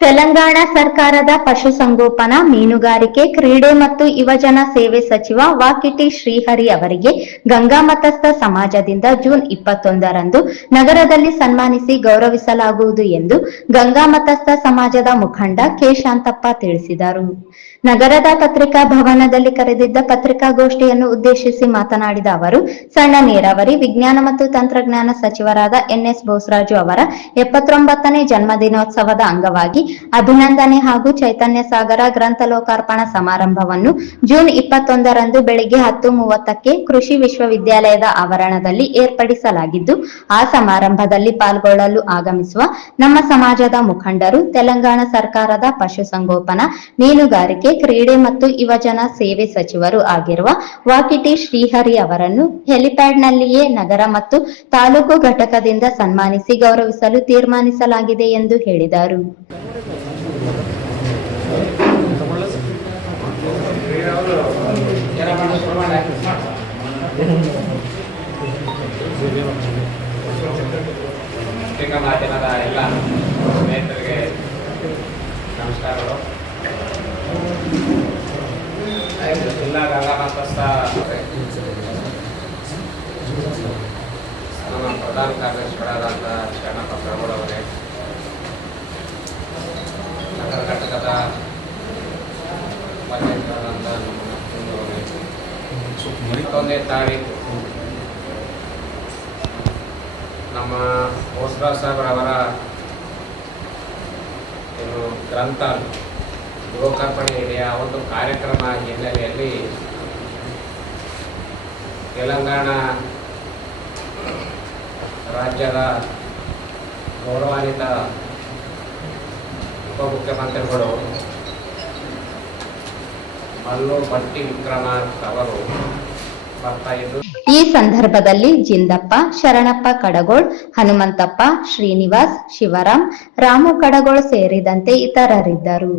ತೆಲಂಗಾಣ ಸರ್ಕಾರದ ಪಶುಸಂಗೋಪನಾ, ಮೀನುಗಾರಿಕೆ, ಕ್ರೀಡೆ ಮತ್ತು ಯುವಜನ ಸೇವೆ ಸಚಿವ ವಾಕಿಟಿ ಶ್ರೀಹರಿ ಅವರಿಗೆ ಗಂಗಾ ಮತಸ್ಥ ಸಮಾಜದಿಂದ ಜೂನ್ 21ರಂದು ನಗರದಲ್ಲಿ ಸನ್ಮಾನಿಸಿ ಗೌರವಿಸಲಾಗುವುದು ಎಂದು ಗಂಗಾ ಮತಸ್ಥ ಸಮಾಜದ ಮುಖಂಡ ಕೆ. ಶಾಂತಪ್ಪ ತಿಳಿಸಿದರು. ನಗರದ ಪತ್ರಿಕಾ ಭವನದಲ್ಲಿ ಕರೆದಿದ್ದ ಪತ್ರಿಕಾಗೋಷ್ಠಿಯನ್ನು ಉದ್ದೇಶಿಸಿ ಮಾತನಾಡಿದ ಅವರು, ಸಣ್ಣ ನೀರಾವರಿ, ವಿಜ್ಞಾನ ಮತ್ತು ತಂತ್ರಜ್ಞಾನ ಸಚಿವರಾದ ಎನ್.ಎಸ್. ಬೋಸರಾಜು ಅವರ 79ನೇ ಜನ್ಮದಿನೋತ್ಸವದ ಅಂಗವಾಗಿ ಅಭಿನಂದನೆ ಹಾಗೂ ಚೈತನ್ಯ ಸಾಗರ ಗ್ರಂಥ ಲೋಕಾರ್ಪಣಾ ಸಮಾರಂಭವನ್ನು ಜೂನ್ 21ರಂದು ಬೆಳಿಗ್ಗೆ 10:30ಕ್ಕೆ ಕೃಷಿ ವಿಶ್ವವಿದ್ಯಾಲಯದ ಆವರಣದಲ್ಲಿ ಏರ್ಪಡಿಸಲಾಗಿದ್ದು, ಆ ಸಮಾರಂಭದಲ್ಲಿ ಪಾಲ್ಗೊಳ್ಳಲು ಆಗಮಿಸುವ ನಮ್ಮ ಸಮಾಜದ ಮುಖಂಡರು, ತೆಲಂಗಾಣ ಸರ್ಕಾರದ ಪಶುಸಂಗೋಪನಾ, ಮೀನುಗಾರಿಕೆ, ಕ್ರೀಡೆ ಮತ್ತು ಯುವಜನ ಸೇವೆ ಸಚಿವರು ಆಗಿರುವ ವಾಕಿಟಿ ಶ್ರೀಹರಿ ಅವರನ್ನು ಹೆಲಿಪ್ಯಾಡ್ನಲ್ಲಿಯೇ ನಗರ ಮತ್ತು ತಾಲೂಕು ಘಟಕದಿಂದ ಸನ್ಮಾನಿಸಿ ಗೌರವಿಸಲು ತೀರ್ಮಾನಿಸಲಾಗಿದೆ ಎಂದು ಹೇಳಿದರು. ಪತ್ರಿಕಾ ಮಾಧ್ಯಮದ ಎಲ್ಲ ಸ್ನೇಹಿತರಿಗೆ ನಮಸ್ಕಾರಗಳು. ಜಿಲ್ಲಾ ಗಂಗಾ ಮತಸ್ಥ ನಮ್ಮ ಪ್ರಧಾನ ಕಾರ್ಯದರ್ಶಿಗಳಾದಂಥ ಶರಣಪ್ಪ ಪ್ರಭುಗಳವರೇ, ನಗರ ಘಟಕದ ಉಪಾಧ್ಯಕ್ಷರಾದಂಥ ನಮ್ಮ ನರಸಿಂಹರವರೇ, 21ನೇ ತಾರೀಕು ನಮ್ಮ ಬೋಸರಾಜ್ ಸಾಹೇಬ್ರವರ ಏನು ಗ್ರಂಥ ಲೋಕಾರ್ಪಣೆ ಇದೆ, ಆ ಒಂದು ಕಾರ್ಯಕ್ರಮ ಹಿನ್ನೆಲೆಯಲ್ಲಿ ತೆಲಂಗಾಣ ರಾಜ್ಯದ ಗೌರವಾನ್ವಿತ ಉಪಮುಖ್ಯಮಂತ್ರಿಗಳು ಮಲ್ಲು ಭಟ್ಟಿ ವಿಕ್ರಮಾರ್ಕ ಅವರು ಈ ಸಂದರ್ಭದಲ್ಲಿ ಜಿಂದಪ್ಪ, ಶರಣಪ್ಪ ಕಡಗೋಳ್, ಹನುಮಂತಪ್ಪ, ಶ್ರೀನಿವಾಸ್, ಶಿವರಾಮ್, ರಾಮು ಕಡಗೋಳ್ ಸೇರಿದಂತೆ ಇತರರಿದ್ದರು.